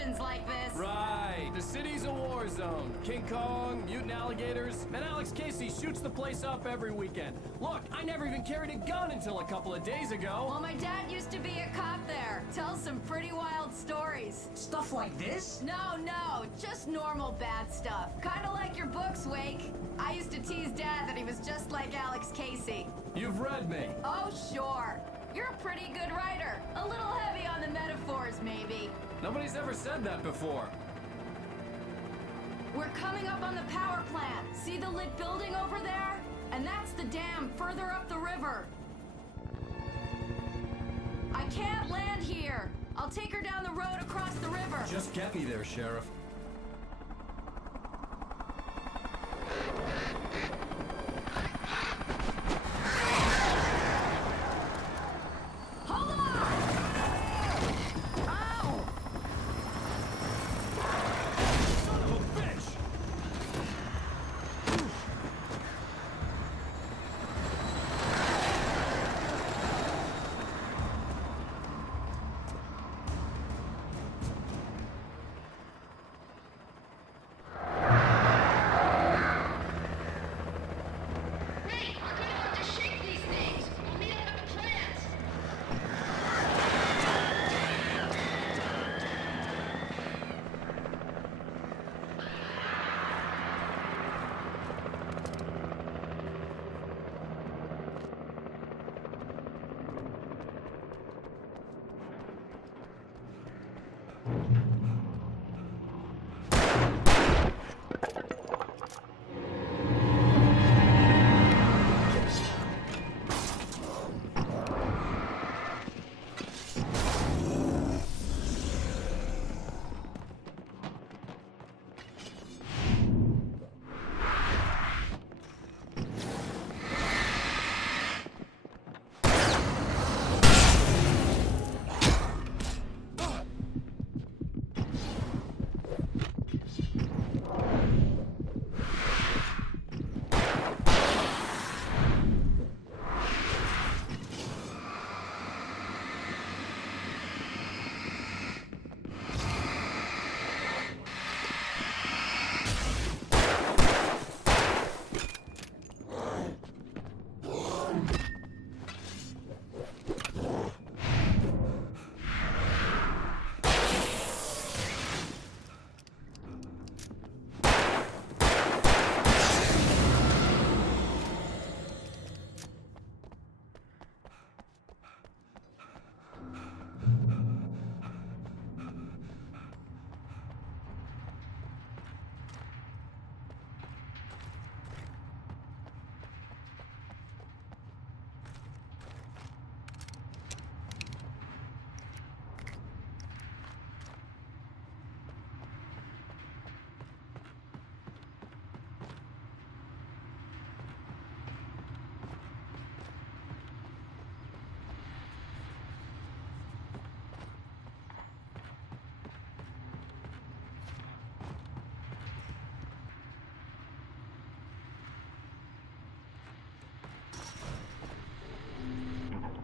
conditions like this. Right. The city's a war zone. King Kong, mutant alligators, and Alex Casey shoots the place up every weekend. Look, I never even carried a gun until a couple of days ago. Well, my dad used to be a cop there. Tells some pretty wild stories. Stuff like this? No, just normal bad stuff. Kinda like your books, Wake. I used to tease Dad that he was just like Alex Casey. You've read me. Oh, sure. You're a pretty good writer. A little heavy on the metaphors, maybe. Nobody's ever said that before. We're coming up on the power plant. See the lit building over there? And that's the dam further up the river. I can't land here. I'll take her down the road across the river. Just get me there, Sheriff. Hold on! Ow! Son of a bitch! Wait, we're gonna have to shake these things. We'll meet up at the plant.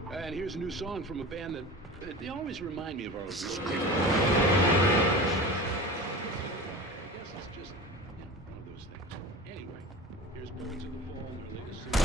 And here's a new song from a band that they always remind me of our old group. I guess it's just one of those things. Anyway, here's Birds of the Fall and their latest single.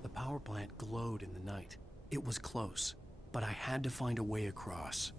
The power plant glowed in the night. It was close, but I had to find a way across.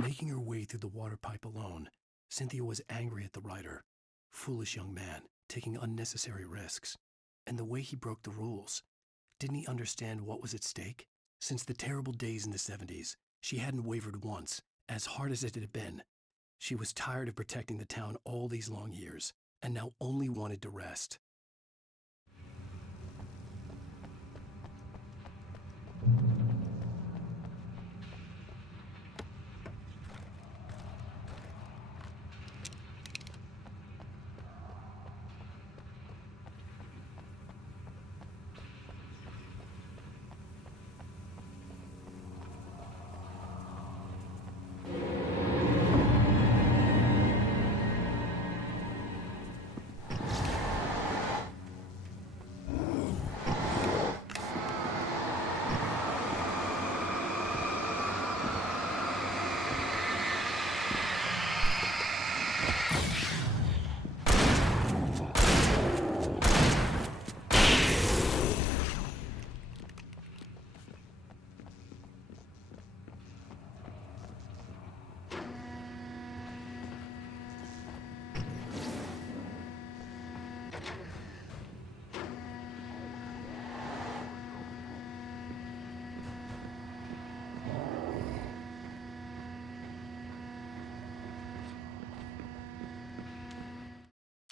Making her way through the water pipe alone, Cynthia was angry at the writer. Foolish young man, taking unnecessary risks. And the way he broke the rules. Didn't he understand what was at stake? Since the terrible days in the 70s, she hadn't wavered once, as hard as it had been. She was tired of protecting the town all these long years, and now only wanted to rest.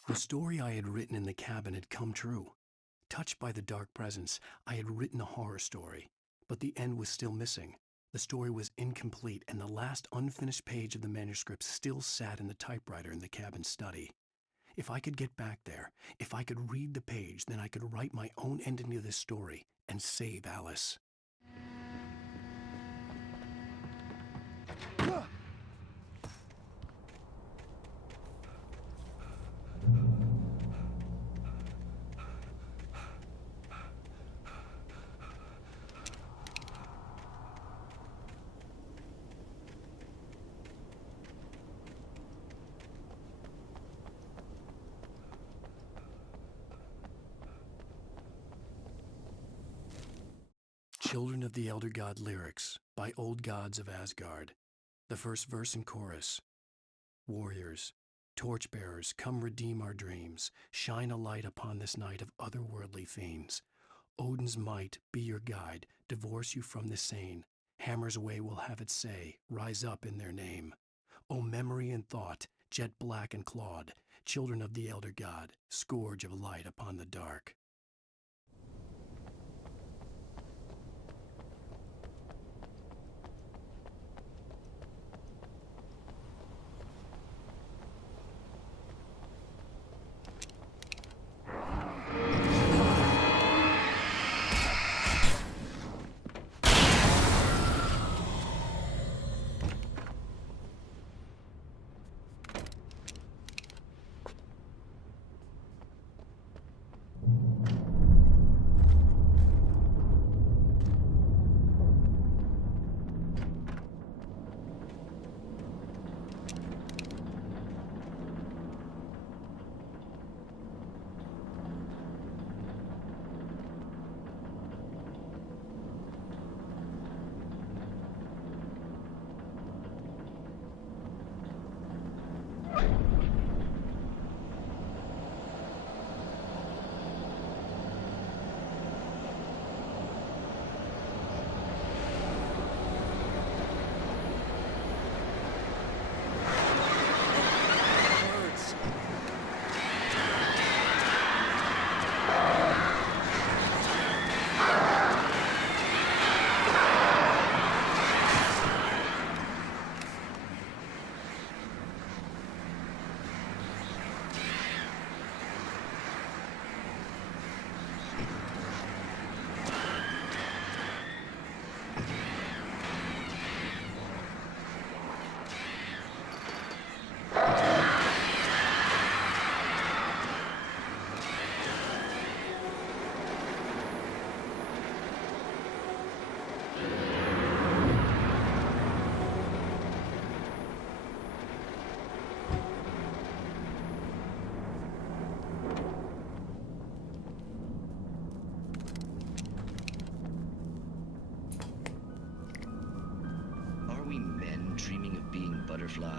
The story I had written in the cabin had come true. Touched by the dark presence, I had written a horror story, but the end was still missing. The story was incomplete, and the last unfinished page of the manuscript still sat in the typewriter in the cabin study. If I could get back there, if I could read the page, then I could write my own ending to this story and save Alice. Children of the Elder God lyrics by Old Gods of Asgard. The first verse and chorus. Warriors, torchbearers, come redeem our dreams. Shine a light upon this night of otherworldly fiends. Odin's might be your guide, divorce you from the sane. Hammer's way will have its say, rise up in their name. O memory and thought, jet black and clawed, children of the Elder God, scourge of light upon the dark.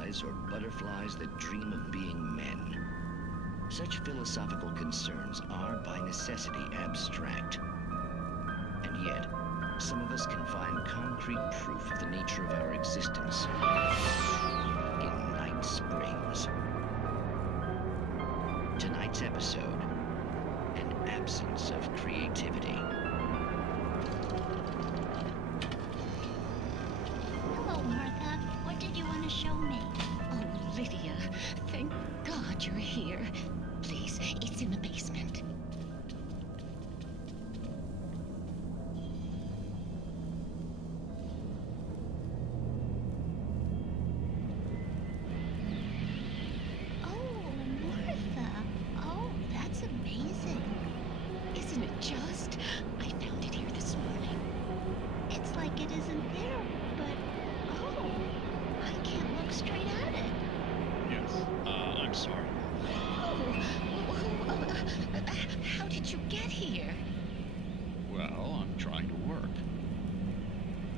butterflies or butterflies that dream of being men. Such philosophical concerns are by necessity abstract. And yet, some of us can find concrete proof of the nature of our existence in Night Springs. Tonight's episode, an absence of creativity. Hello, Martha. What did you want to show me? Oh, Lydia, thank God you're here. Please, it's in the basement. Oh, Martha. Oh, that's amazing. Isn't it just? I found it here this morning. It's like it isn't there, but oh, I can't look straight at it. Yes. I'm sorry. How did you get here? Well, I'm trying to work.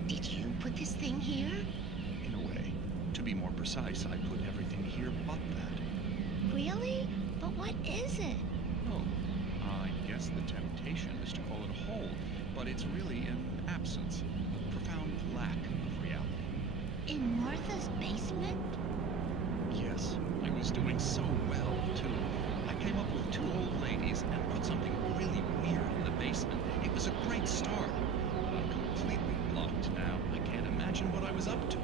Did you put this thing here? In a way. To be more precise, I put everything here but that. Really? But what is it? Oh, I guess the temptation is to call it a hole, but it's really an absence, a profound lack of reality. In Martha's basement? Yes, I was doing so well, too. I came up with two old ladies and put something really weird in the basement. It was a great start. But I'm completely blocked now. I can't imagine what I was up to.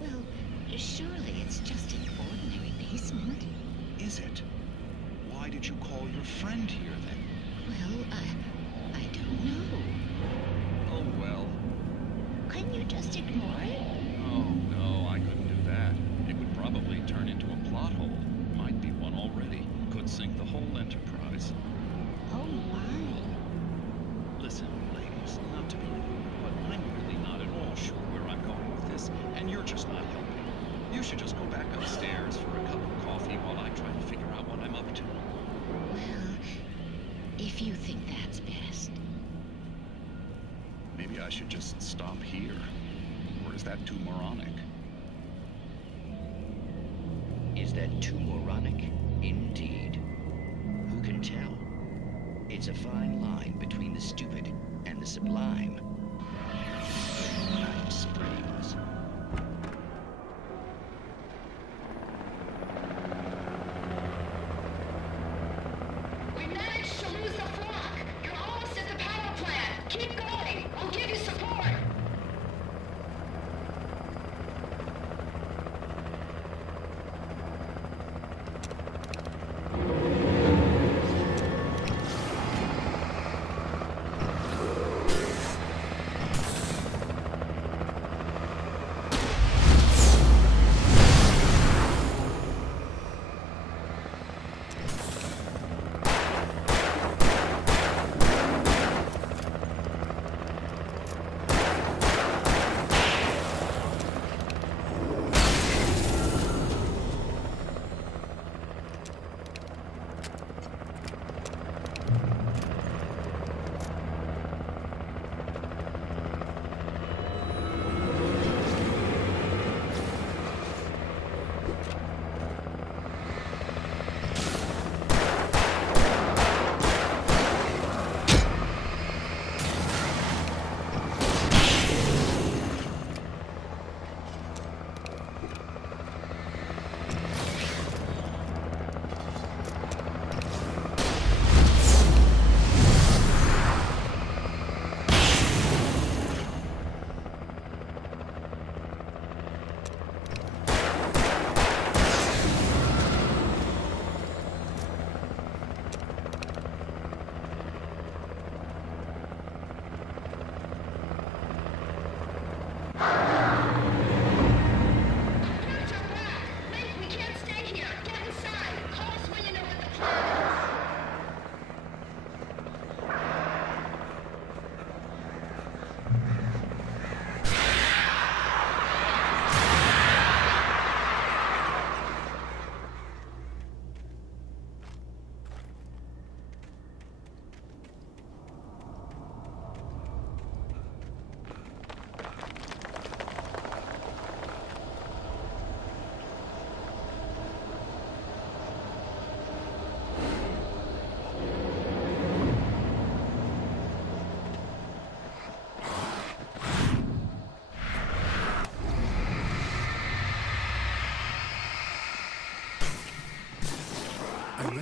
Well, surely it's just an ordinary basement. Is it? Why did you call your friend here, then? Well, I don't know. Oh, well. Couldn't you just ignore it? Oh, no, I couldn't do that. It would probably turn into a plot hole. Might be one already. Could sink the whole enterprise. Oh, my. Listen, ladies, not to be rude, but I'm really not at all sure where I'm going with this, and you're just not helping. You should just go back upstairs for a cup of coffee while I try to figure out what I'm up to. Well, if you think that's best. Maybe I should just stop here. Or is that too moronic? Is that too moronic? Indeed. Who can tell? It's a fine line between the stupid and the sublime. Night Springs. We managed to lose the flock. You're almost at the power plant. Keep going. I'll give you support.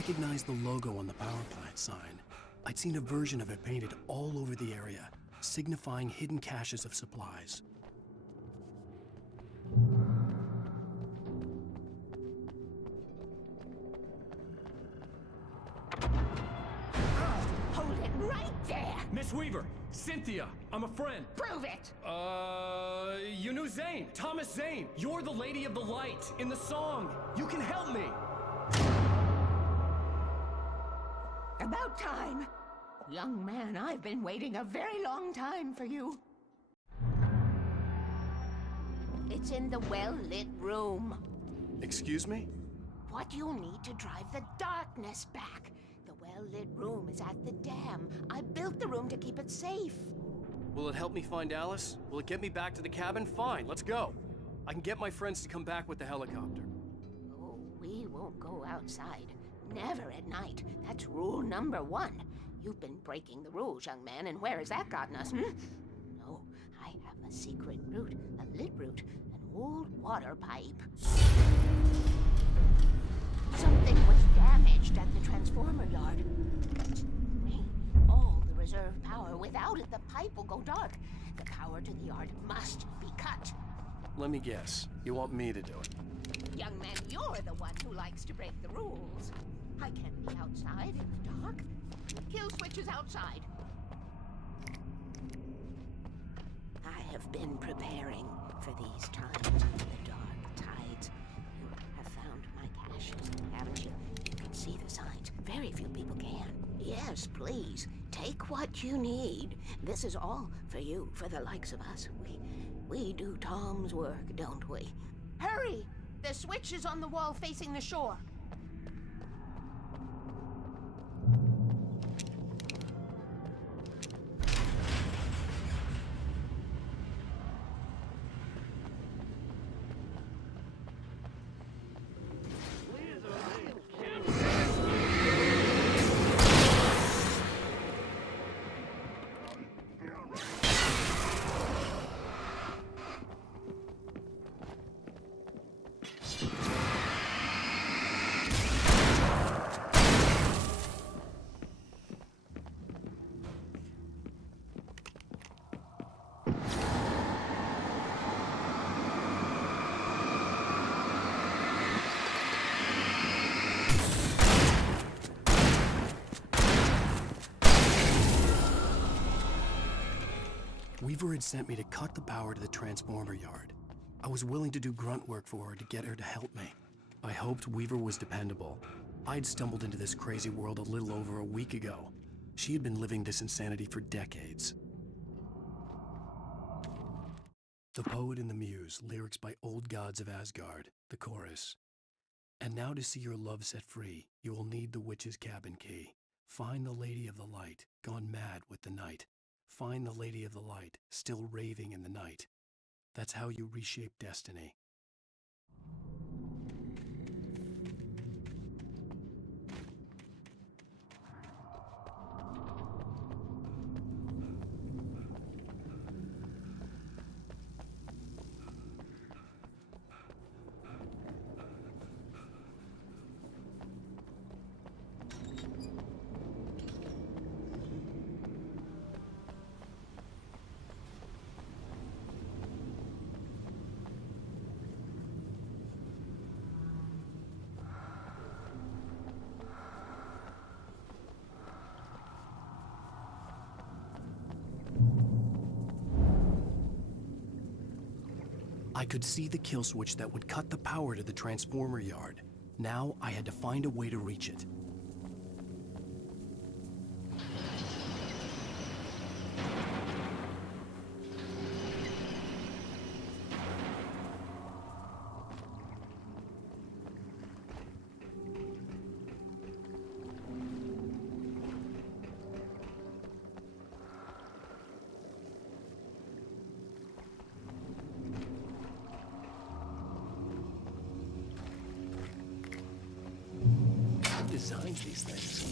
recognized the logo on the power plant sign. I'd seen a version of it painted all over the area, signifying hidden caches of supplies. Hold it right there! Miss Weaver, Cynthia, I'm a friend. Prove it! You knew Zane, Thomas Zane. You're the Lady of the Light in the song. You can help me. About time! Young man, I've been waiting a very long time for you. It's in the well-lit room. Excuse me? What you'll need to drive the darkness back. The well-lit room is at the dam. I built the room to keep it safe. Will it help me find Alice? Will it get me back to the cabin? Fine, let's go. I can get my friends to come back with the helicopter. Oh, we won't go outside. Never at night. That's rule number 1. You've been breaking the rules, young man, and where has that gotten us, No, I have a secret route, a lit route, an old water pipe. Something was damaged at the transformer yard. Drain all the reserve power. Without it, the pipe will go dark. The power to the yard must be cut. Let me guess. You want me to do it? Young man, you're the one who likes to break the rules. I can't be outside in the dark. Kill switch is outside. I have been preparing for these times. The dark tides. You have found my caches, haven't you? You can see the signs. Very few people can. Yes, please. Take what you need. This is all for you, for the likes of us. We do Tom's work, don't we? Hurry! The switch is on the wall facing the shore. Weaver had sent me to cut the power to the transformer yard. I was willing to do grunt work for her to get her to help me. I hoped Weaver was dependable. I'd stumbled into this crazy world a little over a week ago. She had been living this insanity for decades. The Poet and the Muse, lyrics by Old Gods of Asgard, the chorus. And now to see your love set free, you will need the witch's cabin key. Find the Lady of the Light, gone mad with the night. Find the Lady of the Light, still raving in the night. That's how you reshape destiny. I could see the kill switch that would cut the power to the transformer yard. Now I had to find a way to reach it. Designed these things.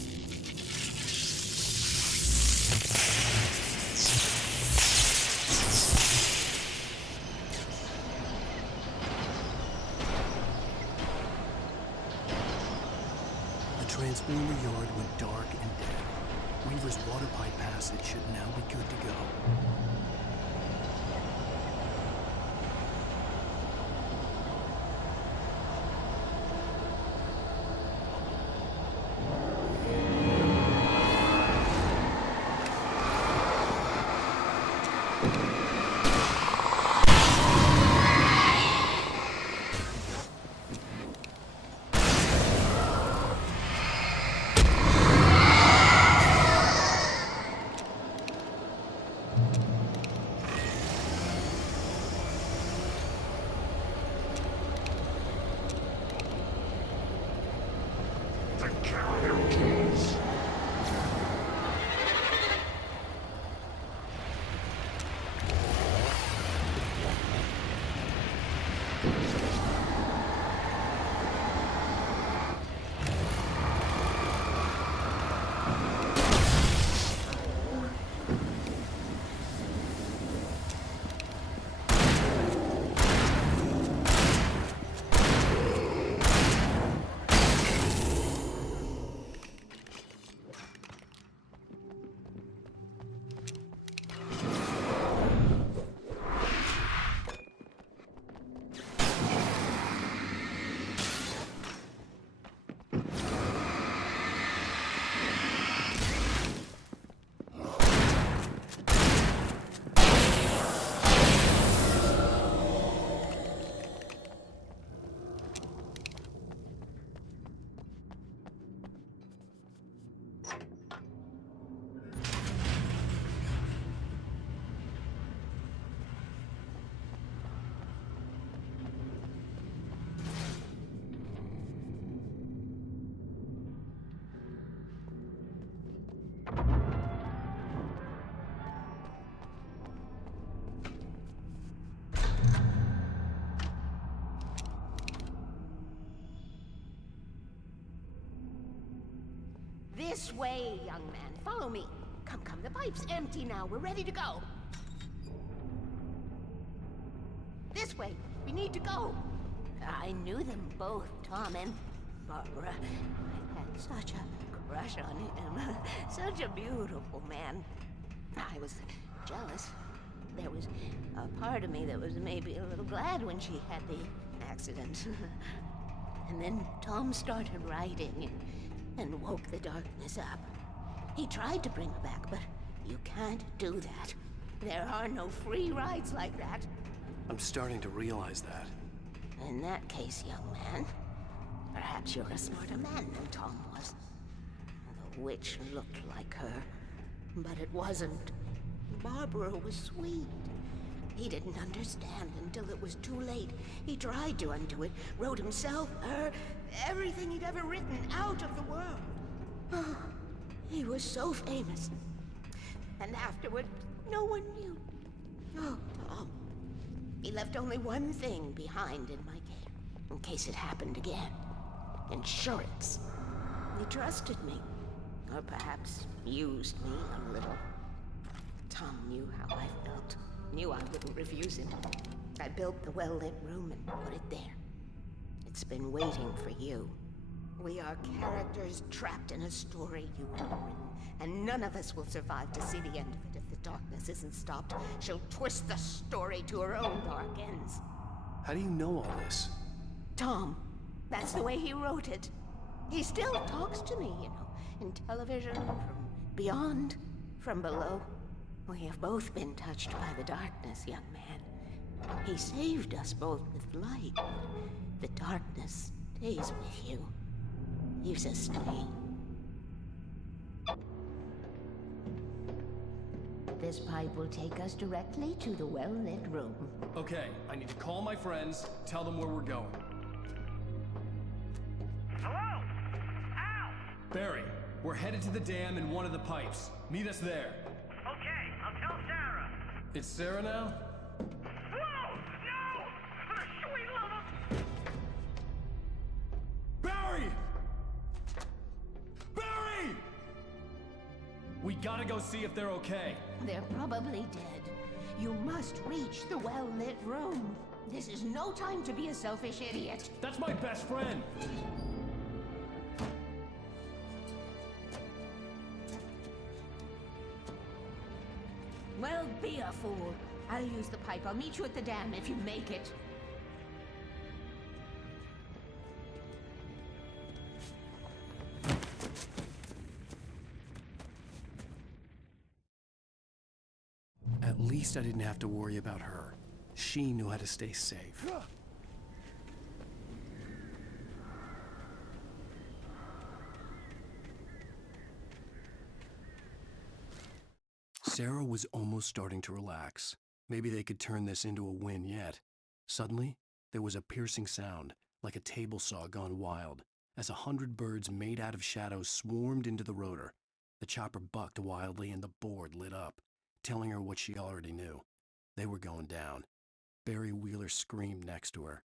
The Soon the yard went dark and dead. Weaver's water pipe passage should now be good to go. This way, young man. Follow me. Come, come. The pipe's empty now. We're ready to go. This way. We need to go. I knew them both, Tom and Barbara. I had such a crush on him. Such a beautiful man. I was jealous. There was a part of me that was maybe a little glad when she had the accident. And then Tom started writing and woke the darkness up. He tried to bring her back, but you can't do that. There are no free rides like that. I'm starting to realize that. In that case, young man, perhaps you're a smarter man than Tom was. The witch looked like her, but it wasn't. Barbara was sweet. He didn't understand until it was too late. He tried to undo it, wrote himself, her, everything he'd ever written out of the world. Oh, he was so famous. And afterward, no one knew. Oh, Tom. He left only one thing behind in my care, in case it happened again. Insurance. He trusted me. Or perhaps used me a little. Tom knew how I felt. Knew I wouldn't refuse him. I built the well-lit room and put it there. It's been waiting for you. We are characters trapped in a story you have written, and none of us will survive to see the end of it if the darkness isn't stopped. She'll twist the story to her own dark ends. How do you know all this? Tom, that's the way he wrote it. He still talks to me, you know, in television, from beyond, from below. We have both been touched by the darkness, young man. He saved us both with light. The darkness stays with you. Leaves us stay. This pipe will take us directly to the well-lit room. Okay, I need to call my friends, tell them where we're going. Hello? Al! Barry, we're headed to the dam in one of the pipes. Meet us there. Okay, I'll tell Sarah. It's Sarah now? Whoa! No! For the sweet love of... Barry! Barry! We gotta go see if they're okay. They're probably dead. You must reach the well-lit room. This is no time to be a selfish idiot. That's my best friend. Well, be a fool. I'll use the pipe. I'll meet you at the dam if you make it. At least I didn't have to worry about her. She knew how to stay safe. Sarah was almost starting to relax. Maybe they could turn this into a win yet. Suddenly, there was a piercing sound, like a table saw gone wild, as 100 birds made out of shadows swarmed into the rotor. The chopper bucked wildly and the board lit up, telling her what she already knew. They were going down. Barry Wheeler screamed next to her.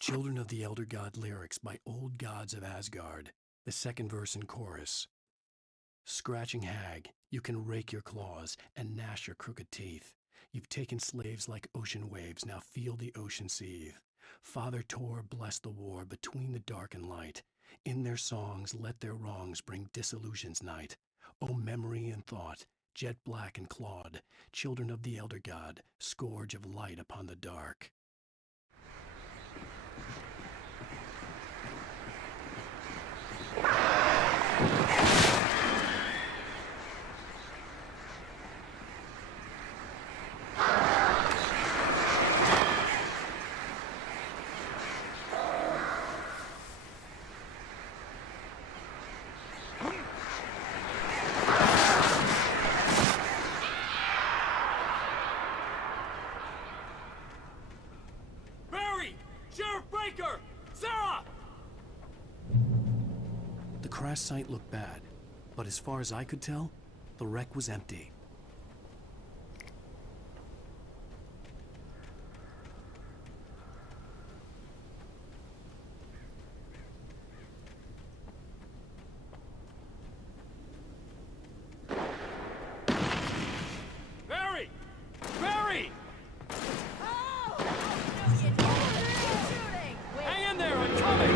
Children of the Elder God lyrics by Old Gods of Asgard, the second verse and chorus. Scratching hag, you can rake your claws and gnash your crooked teeth. You've taken slaves like ocean waves, now feel the ocean seethe. Father Tor bless the war between the dark and light. In their songs let their wrongs bring disillusion's night. O memory and thought, jet black and clawed, children of the Elder God, scourge of light upon the dark. The crash site looked bad, but as far as I could tell, the wreck was empty. Barry! Barry! Oh! No, you don't! Shooting! Wait. Hang in there, I'm coming!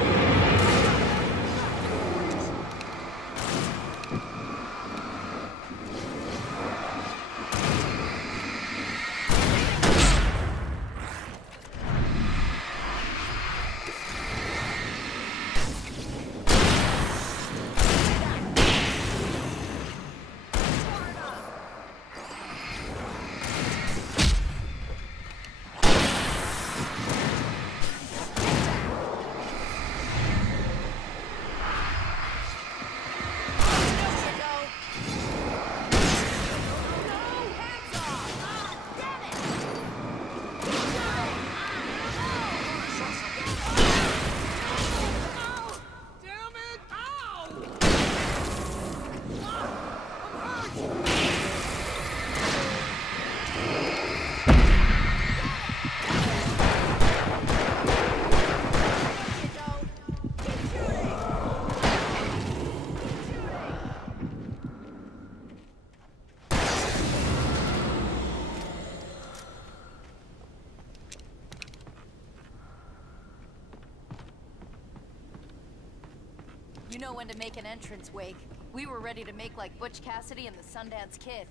You know when to make an entrance, Wake. We were ready to make like Butch Cassidy and the Sundance Kid.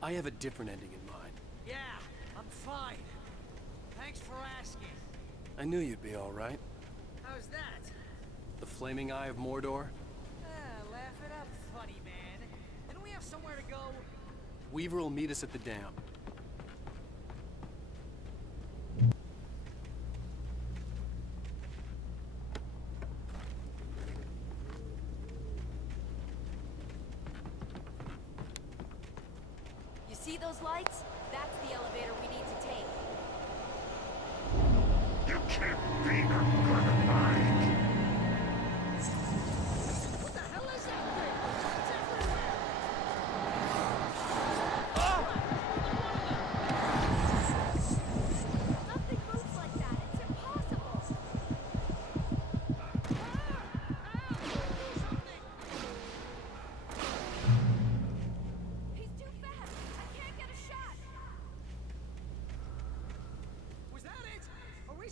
I have a different ending in mind. Yeah, I'm fine. Thanks for asking. I knew you'd be all right. How's that? The flaming eye of Mordor? Laugh it up, funny man. Didn't we have somewhere to go? Weaver will meet us at the dam. See those lights? That's the elevator we need to take. You can't be a good mind. What the hell is that thing? It's everywhere! Nothing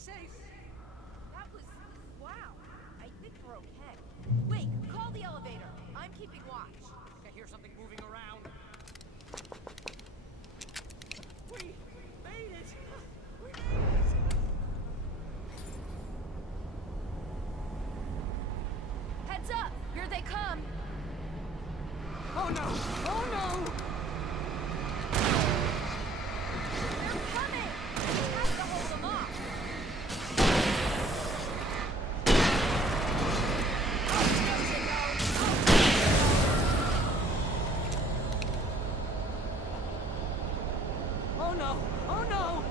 safe. That was... wow. I think we're okay. Wait, call the elevator. I'm keeping watch. I hear something moving around. We made it! We made it! Heads up! Here they come! Oh no! Oh no! They're coming! We have to hold them off! Oh no! Oh no!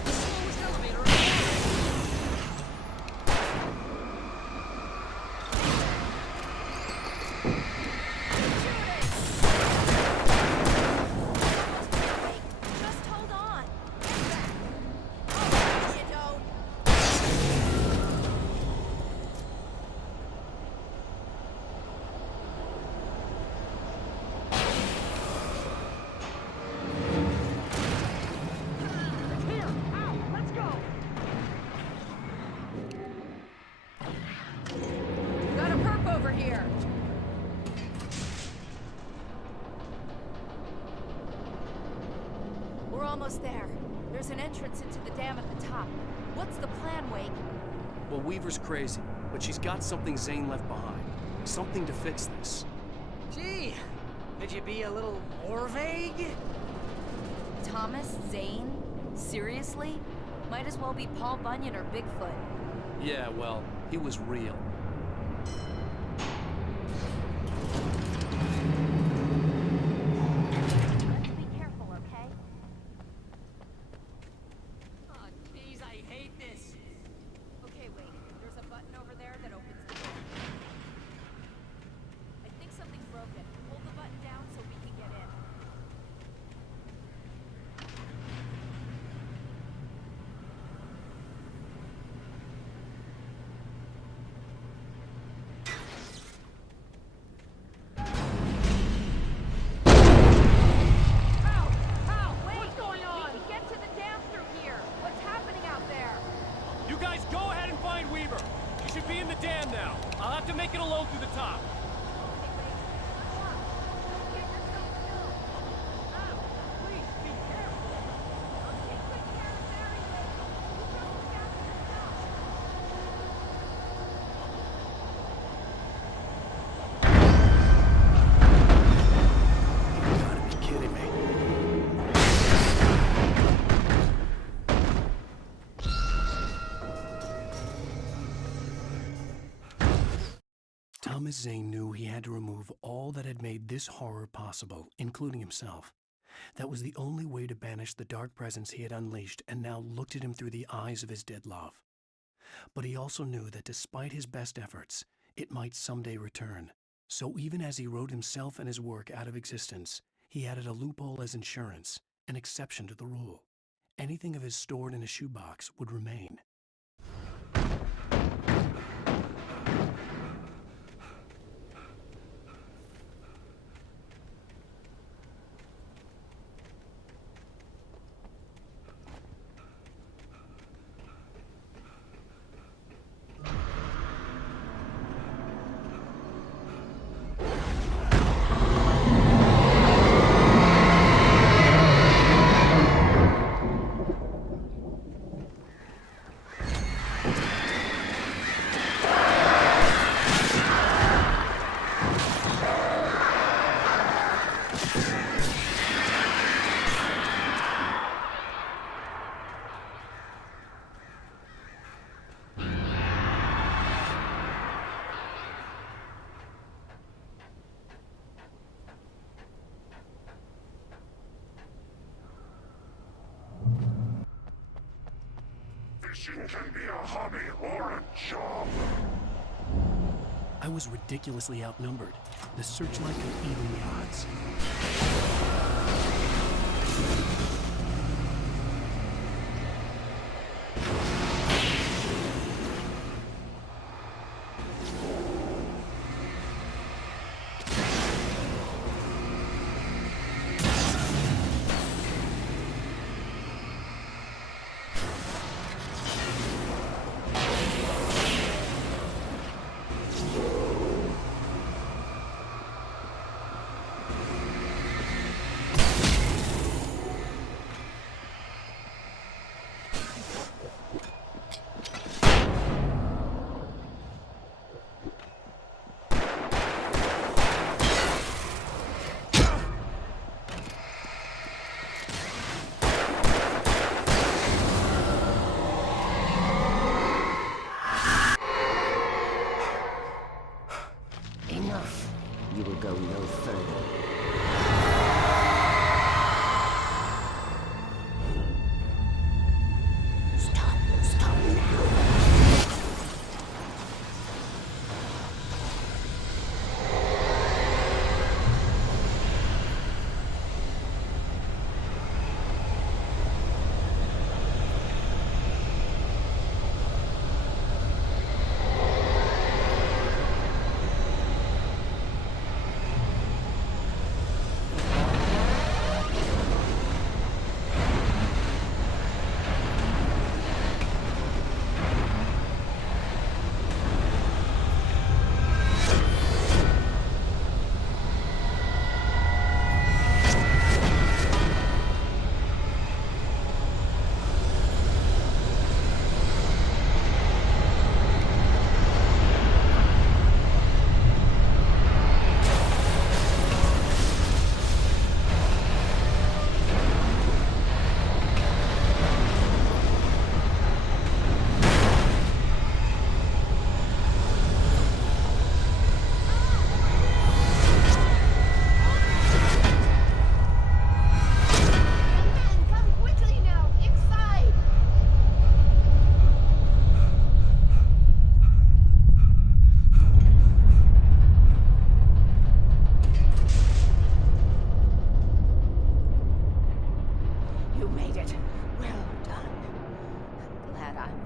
The slowest elevator in the world. Just hold on! Oh, you don't! Here! Ow! Let's go! Got a perp over here! We're almost there. There's an entrance into the dam at the top. What's the plan, Wake? Well, Weaver's crazy, but she's got something Zane left behind. Something to fix this. Gee! Could you be a little more vague? Thomas Zane? Seriously? Might as well be Paul Bunyan or Bigfoot. Yeah, well, he was real. Be careful, okay? Oh, jeez, I hate this. Okay, Wake. There's a button over there that opens the door. I think something's broken. Hold the button down so we can get in. What's going on? We can get to the dam through here. What's happening out there? You guys go ahead and find Weaver. She should be in the dam now. I'll have to make it a load through the top. Please, be careful. You gotta be kidding me. Thomas Zane knew he had to remove all that had made this horror possible, including himself. That was the only way to banish the dark presence he had unleashed and now looked at him through the eyes of his dead love. But he also knew that despite his best efforts, it might someday return. So even as he wrote himself and his work out of existence, he added a loophole as insurance, an exception to the rule. Anything of his stored in a shoebox would remain. Fishing can be a hobby or a job. I was ridiculously outnumbered. The searchlight could even the odds.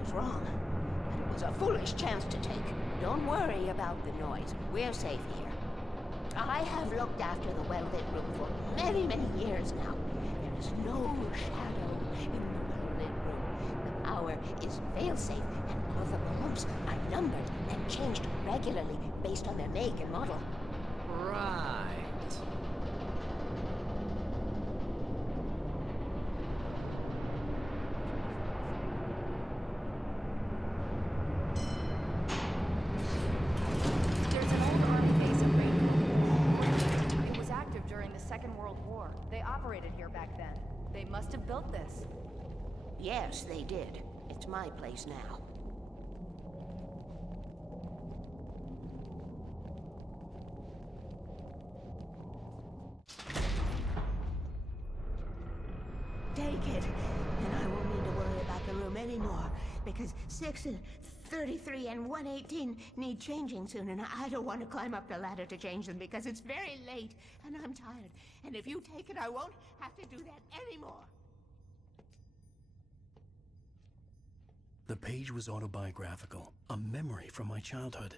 was wrong. But it was a foolish chance to take. Don't worry about the noise. We're safe here. I have looked after the well-lit room for many, many years now. There is no shadow in the well-lit room. The power is fail-safe, and all the bulbs are numbered and changed regularly based on their make and model. Right. There's an old army base at Rainbow. It was active during the Second World War. They operated here back then. They must have built this. Yes, they did. It's my place now. Take it, and I won't need to worry about the room anymore, because 6 and 33 and 118 need changing soon, and I don't want to climb up the ladder to change them because it's very late, and I'm tired. And if you take it, I won't have to do that anymore. The page was autobiographical, a memory from my childhood.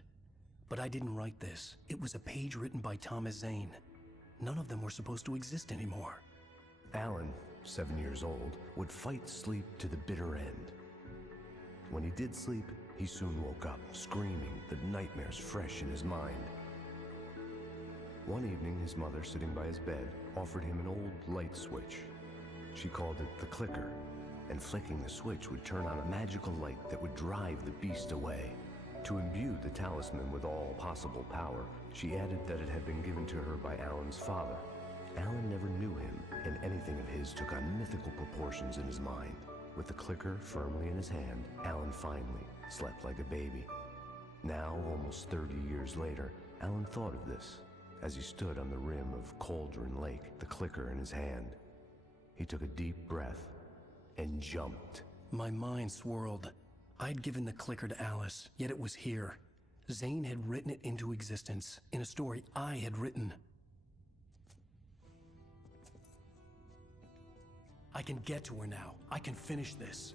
But I didn't write this. It was a page written by Thomas Zane. None of them were supposed to exist anymore. Alan, 7 years old, would fight sleep to the bitter end. When he did sleep, he soon woke up, screaming, the nightmares fresh in his mind. One evening, his mother, sitting by his bed, offered him an old light switch. She called it the clicker, and flicking the switch would turn on a magical light that would drive the beast away. To imbue the talisman with all possible power, she added that it had been given to her by Alan's father. Alan never knew him, and anything of his took on mythical proportions in his mind. With the clicker firmly in his hand, Alan finally slept like a baby. Now, almost 30 years later, Alan thought of this as he stood on the rim of Cauldron Lake, the clicker in his hand. He took a deep breath and jumped. My mind swirled. I'd given the clicker to Alice, yet it was here. Zane had written it into existence, in a story I had written. I can get to her now. I can finish this.